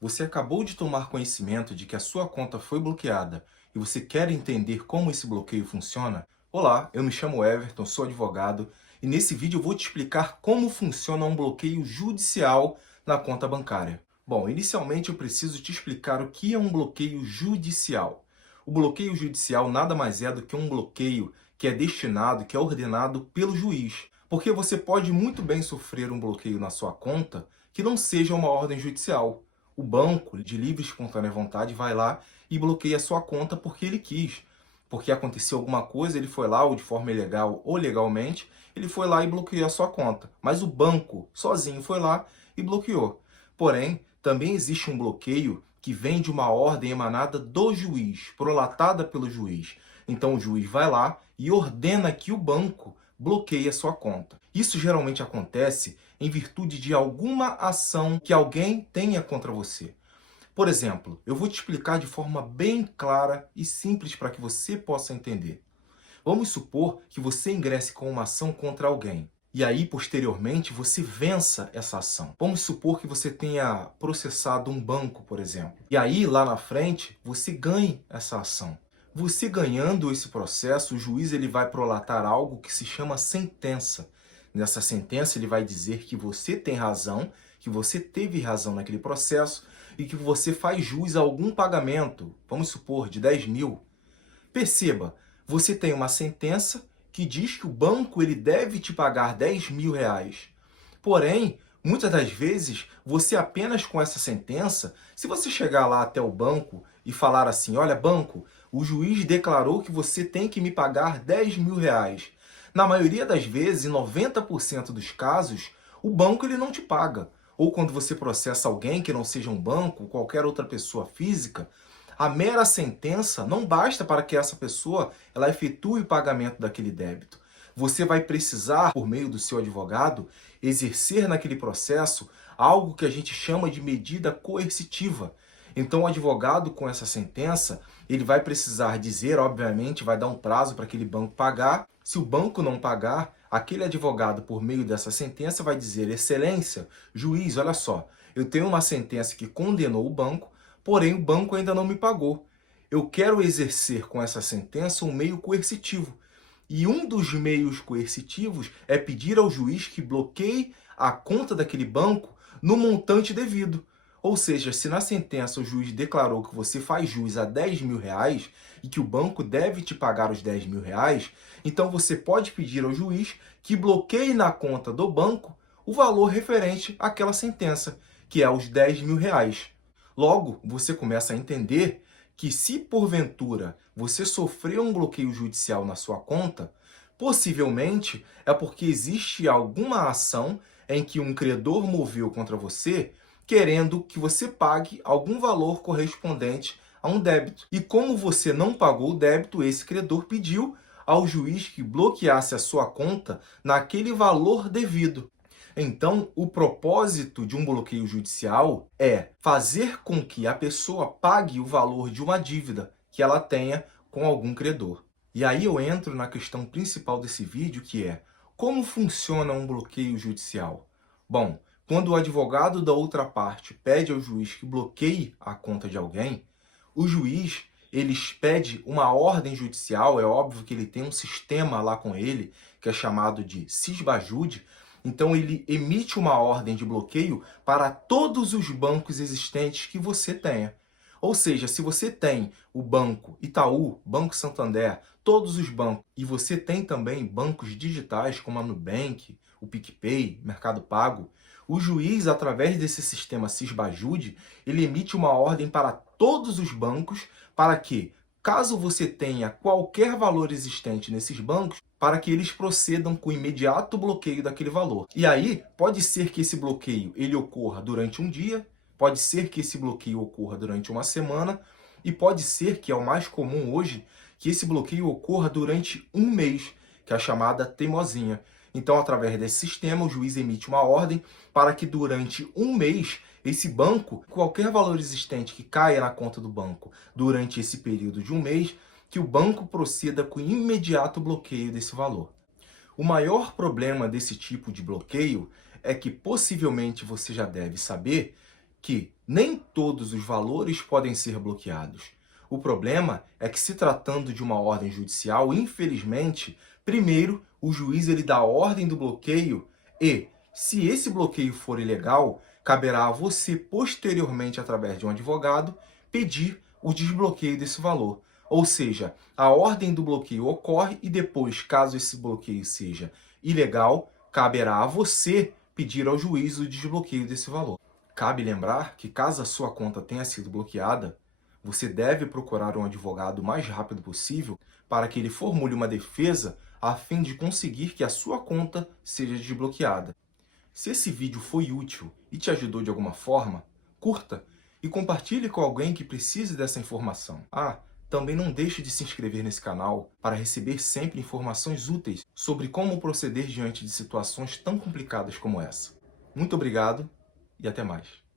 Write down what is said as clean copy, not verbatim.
Você acabou de tomar conhecimento de que a sua conta foi bloqueada e você quer entender como esse bloqueio funciona? Olá, eu me chamo Everton, sou advogado e nesse vídeo eu vou te explicar como funciona um bloqueio judicial na conta bancária. Bom, inicialmente eu preciso te explicar o que é um bloqueio judicial. O bloqueio judicial nada mais é do que um bloqueio que é destinado, que é ordenado pelo juiz. Porque você pode muito bem sofrer um bloqueio na sua conta que não seja uma ordem judicial. O banco, de livre e espontânea vontade, vai lá e bloqueia a sua conta porque ele quis. Porque aconteceu alguma coisa, ele foi lá, ou de forma ilegal ou legalmente, ele foi lá e bloqueou a sua conta. Mas o banco, sozinho, foi lá e bloqueou. Porém, também existe um bloqueio que vem de uma ordem emanada do juiz, prolatada pelo juiz. Então o juiz vai lá e ordena que o banco bloqueie a sua conta. Isso geralmente acontece em virtude de alguma ação que alguém tenha contra você. Por exemplo, eu vou te explicar de forma bem clara e simples para que você possa entender. Vamos supor que você ingresse com uma ação contra alguém. E aí, posteriormente, você vença essa ação. Vamos supor que você tenha processado um banco, por exemplo. E aí, lá na frente, você ganhe essa ação. Você ganhando esse processo, o juiz ele vai prolatar algo que se chama sentença. Nessa sentença, ele vai dizer que você tem razão, que você teve razão naquele processo e que você faz jus a algum pagamento, vamos supor, de 10 mil. Perceba, você tem uma sentença que diz que o banco ele deve te pagar 10 mil reais. Porém, muitas das vezes, você apenas com essa sentença, se você chegar lá até o banco e falar assim, olha, banco, o juiz declarou que você tem que me pagar 10 mil reais. Na maioria das vezes, em 90% dos casos, o banco ele não te paga. Ou quando você processa alguém que não seja um banco, qualquer outra pessoa física, a mera sentença não basta para que essa pessoa ela efetue o pagamento daquele débito. Você vai precisar, por meio do seu advogado, exercer naquele processo algo que a gente chama de medida coercitiva. Então, o advogado, com essa sentença, ele vai precisar dizer, obviamente, vai dar um prazo para aquele banco pagar. Se o banco não pagar, aquele advogado, por meio dessa sentença, vai dizer, Excelência, juiz, olha só, eu tenho uma sentença que condenou o banco, porém o banco ainda não me pagou. Eu quero exercer com essa sentença um meio coercitivo. E um dos meios coercitivos é pedir ao juiz que bloqueie a conta daquele banco no montante devido. Ou seja, se na sentença o juiz declarou que você faz jus a 10 mil reais e que o banco deve te pagar os 10 mil reais, então você pode pedir ao juiz que bloqueie na conta do banco o valor referente àquela sentença, que é os 10 mil reais. Logo, você começa a entender que se porventura você sofreu um bloqueio judicial na sua conta, possivelmente é porque existe alguma ação em que um credor moveu contra você, querendo que você pague algum valor correspondente a um débito. E como você não pagou o débito, esse credor pediu ao juiz que bloqueasse a sua conta naquele valor devido. Então, o propósito de um bloqueio judicial é fazer com que a pessoa pague o valor de uma dívida que ela tenha com algum credor. E aí eu entro na questão principal desse vídeo, que é como funciona um bloqueio judicial? Bom, quando o advogado da outra parte pede ao juiz que bloqueie a conta de alguém, o juiz ele expede uma ordem judicial, é óbvio que ele tem um sistema lá com ele, que é chamado de Sisbajude. Então ele emite uma ordem de bloqueio para todos os bancos existentes que você tenha. Ou seja, se você tem o Banco Itaú, Banco Santander, todos os bancos, e você tem também bancos digitais como a Nubank, o PicPay, Mercado Pago, o juiz, através desse sistema Sisbajude, ele emite uma ordem para todos os bancos para que, caso você tenha qualquer valor existente nesses bancos, para que eles procedam com o imediato bloqueio daquele valor. E aí, pode ser que esse bloqueio ele ocorra durante um dia, pode ser que esse bloqueio ocorra durante uma semana, e pode ser, que é o mais comum hoje, que esse bloqueio ocorra durante um mês, que é a chamada teimosinha. Então, através desse sistema, o juiz emite uma ordem para que durante um mês, esse banco, qualquer valor existente que caia na conta do banco durante esse período de um mês, que o banco proceda com o imediato bloqueio desse valor. O maior problema desse tipo de bloqueio é que possivelmente você já deve saber que Nem todos os valores podem ser bloqueados. O problema é que, se tratando de uma ordem judicial, infelizmente, primeiro o juiz ele dá a ordem do bloqueio e, se esse bloqueio for ilegal, caberá a você, posteriormente, através de um advogado, pedir o desbloqueio desse valor. Ou seja, a ordem do bloqueio ocorre e depois, caso esse bloqueio seja ilegal, caberá a você pedir ao juiz o desbloqueio desse valor. Cabe lembrar que, caso a sua conta tenha sido bloqueada, você deve procurar um advogado o mais rápido possível para que ele formule uma defesa a fim de conseguir que a sua conta seja desbloqueada. Se esse vídeo foi útil e te ajudou de alguma forma, curta e compartilhe com alguém que precise dessa informação. Também não deixe de se inscrever nesse canal para receber sempre informações úteis sobre como proceder diante de situações tão complicadas como essa. Muito obrigado e até mais.